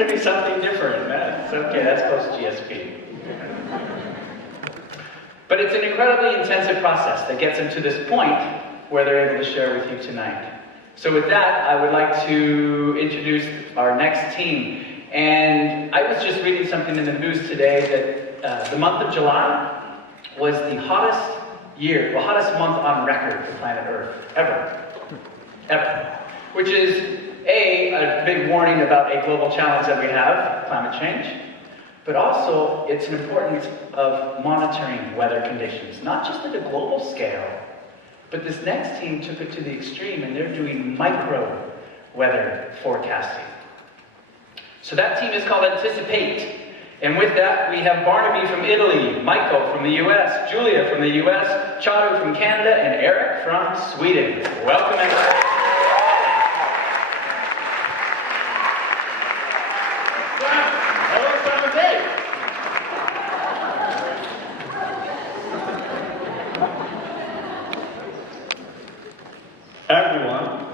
to be something different. That's okay, that's post-GSP. But it's an incredibly intensive process that gets them to this point where they're able to share with you tonight. So with that, I would like to introduce our next team. And I was just reading something in the news today that the month of July was the hottest month on record for planet Earth, ever. Which is a big warning about a global challenge that we have, climate change, but also it's an importance of monitoring weather conditions, not just at a global scale, but this next team took it to the extreme and they're doing micro weather forecasting. So that team is called Anticip8. And with that, we have Barnaby from Italy, Michael from the US, Julia from the US, Charu from Canada, and Eric from Sweden. Welcome, everybody. Everyone,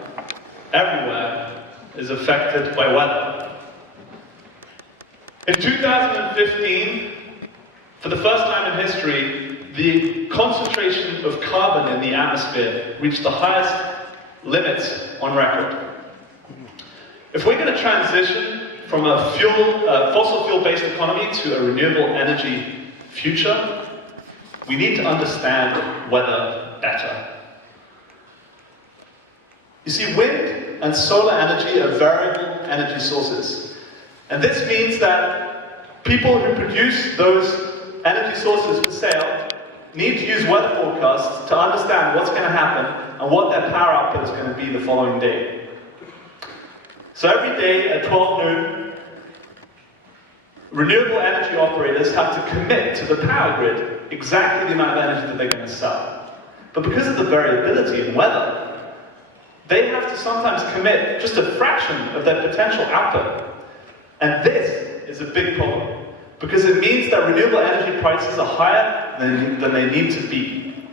everywhere, is affected by weather. In 2015, for the first time in history, the concentration of carbon in the atmosphere reached the highest limits on record. If we're going to transition from a fossil fuel-based economy to a renewable energy future, we need to understand weather better. You see, wind and solar energy are variable energy sources. And this means that people who produce those energy sources for sale need to use weather forecasts to understand what's going to happen and what their power output is going to be the following day. So every day at 12 noon, renewable energy operators have to commit to the power grid exactly the amount of energy that they're going to sell. But because of the variability in weather, they have to sometimes commit just a fraction of their potential output. And this is a big problem, because it means that renewable energy prices are higher than they need to be.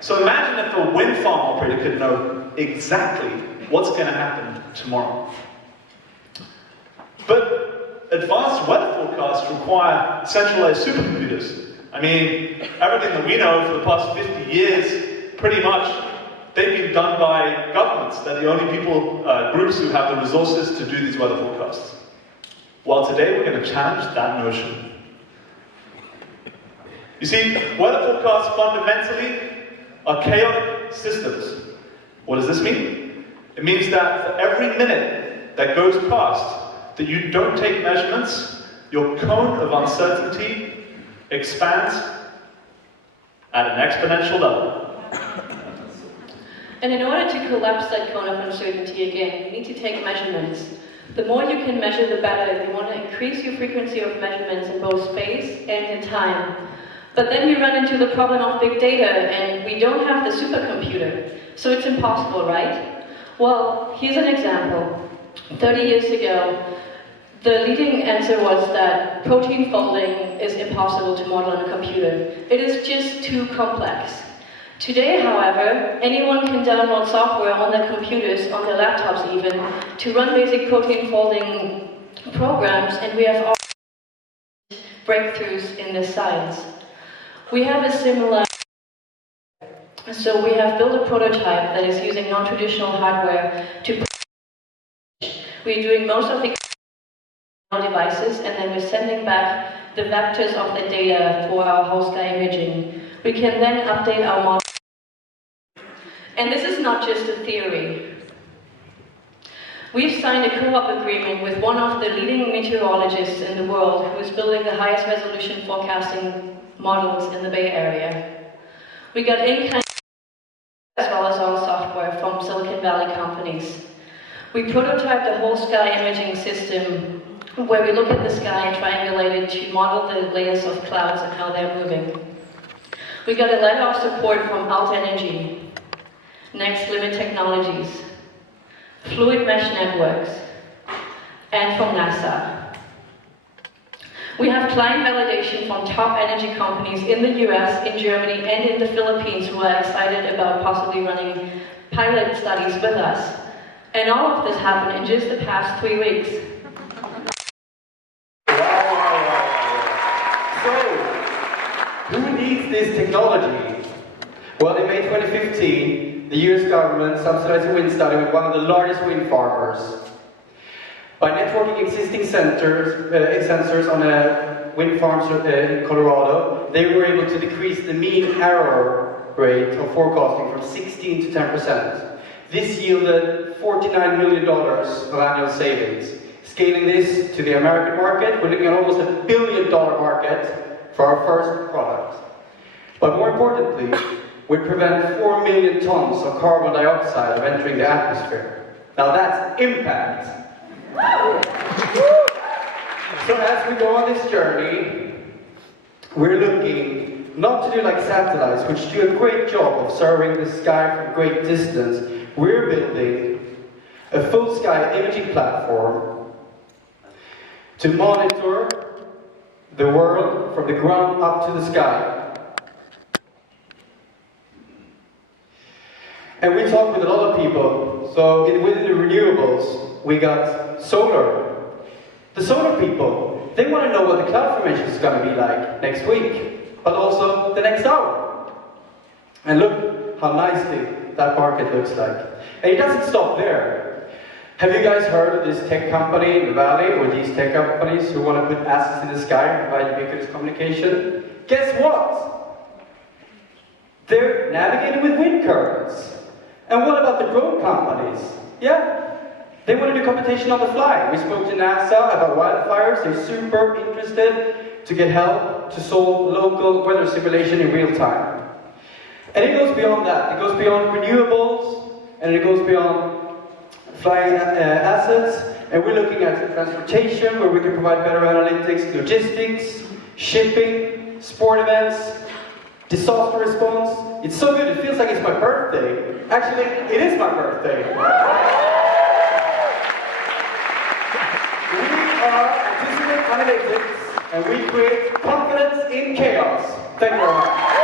So imagine if a wind farm operator could know exactly what's going to happen tomorrow. But advanced weather forecasts require centralized supercomputers. I mean, everything that we know for the past 50 years, pretty much, they've been done by governments. They're the only groups who have the resources to do these weather forecasts. Well, today we're going to challenge that notion. You see, weather forecasts fundamentally are chaotic systems. What does this mean? It means that for every minute that goes past that you don't take measurements, your cone of uncertainty expands at an exponential level. And in order to collapse that cone of uncertainty again, you need to take measurements. The more you can measure, the better. You want to increase your frequency of measurements in both space and in time. But then you run into the problem of big data, and we don't have the supercomputer. So it's impossible, right? Well, here's an example. 30 years ago, the leading answer was that protein folding is impossible to model on a computer. It is just too complex. Today, however, anyone can download software on their computers, on their laptops even, to run basic protein folding programs, and we have all breakthroughs in this science. We have a similar... So we have built a prototype that is using non-traditional hardware to... We're doing most of the devices, and then we're sending back the vectors of the data for our whole sky imaging. We can then update our model. And this is not just a theory. We've signed a co-op agreement with one of the leading meteorologists in the world who is building the highest resolution forecasting models in the Bay Area. We got in-kind as well as our software from Silicon Valley companies. We prototyped the whole sky imaging system where we look at the sky and triangulate it to model the layers of clouds and how they're moving. We got a letter of support from Alt Energy, Next Limit Technologies, Fluid Mesh Networks, and from NASA. We have client validation from top energy companies in the US, in Germany, and in the Philippines who are excited about possibly running pilot studies with us. And all of this happened in just the past 3 weeks. this technology? Well, in May 2015, the US government subsidized a wind study with one of the largest wind farmers. By networking existing sensors on wind farms in Colorado, they were able to decrease the mean error rate of forecasting from 16 to 10%. This yielded $49 million of annual savings. Scaling this to the American market, we're looking at almost $1 billion market for our first product. But more importantly, we prevent 4 million tons of carbon dioxide of entering the atmosphere. Now that's impact. So as we go on this journey, we're looking not to do like satellites, which do a great job of surveying the sky from great distance. We're building a full sky imaging platform to monitor the world from the ground up to the sky. And we talked with a lot of people, so within the renewables, we got solar. The solar people, they want to know what the cloud formation is going to be like next week, but also the next hour. And look how nicely that market looks like. And it doesn't stop there. Have you guys heard of this tech company in the valley, or these tech companies who want to put assets in the sky and provide ubiquitous communication? Guess what? They're navigating with wind currents. And what about the drone companies? Yeah, they want to do computation on the fly. We spoke to NASA about wildfires. They're super interested to get help to solve local weather simulation in real time. And it goes beyond that. It goes beyond renewables, and it goes beyond flying assets. And we're looking at transportation, where we can provide better analytics, logistics, shipping, sport events, disaster response. It's so good, it feels like it's my birthday. Actually, it is my birthday. We are Anticip8 Analytics, and we create confidence in chaos. Thank you very much.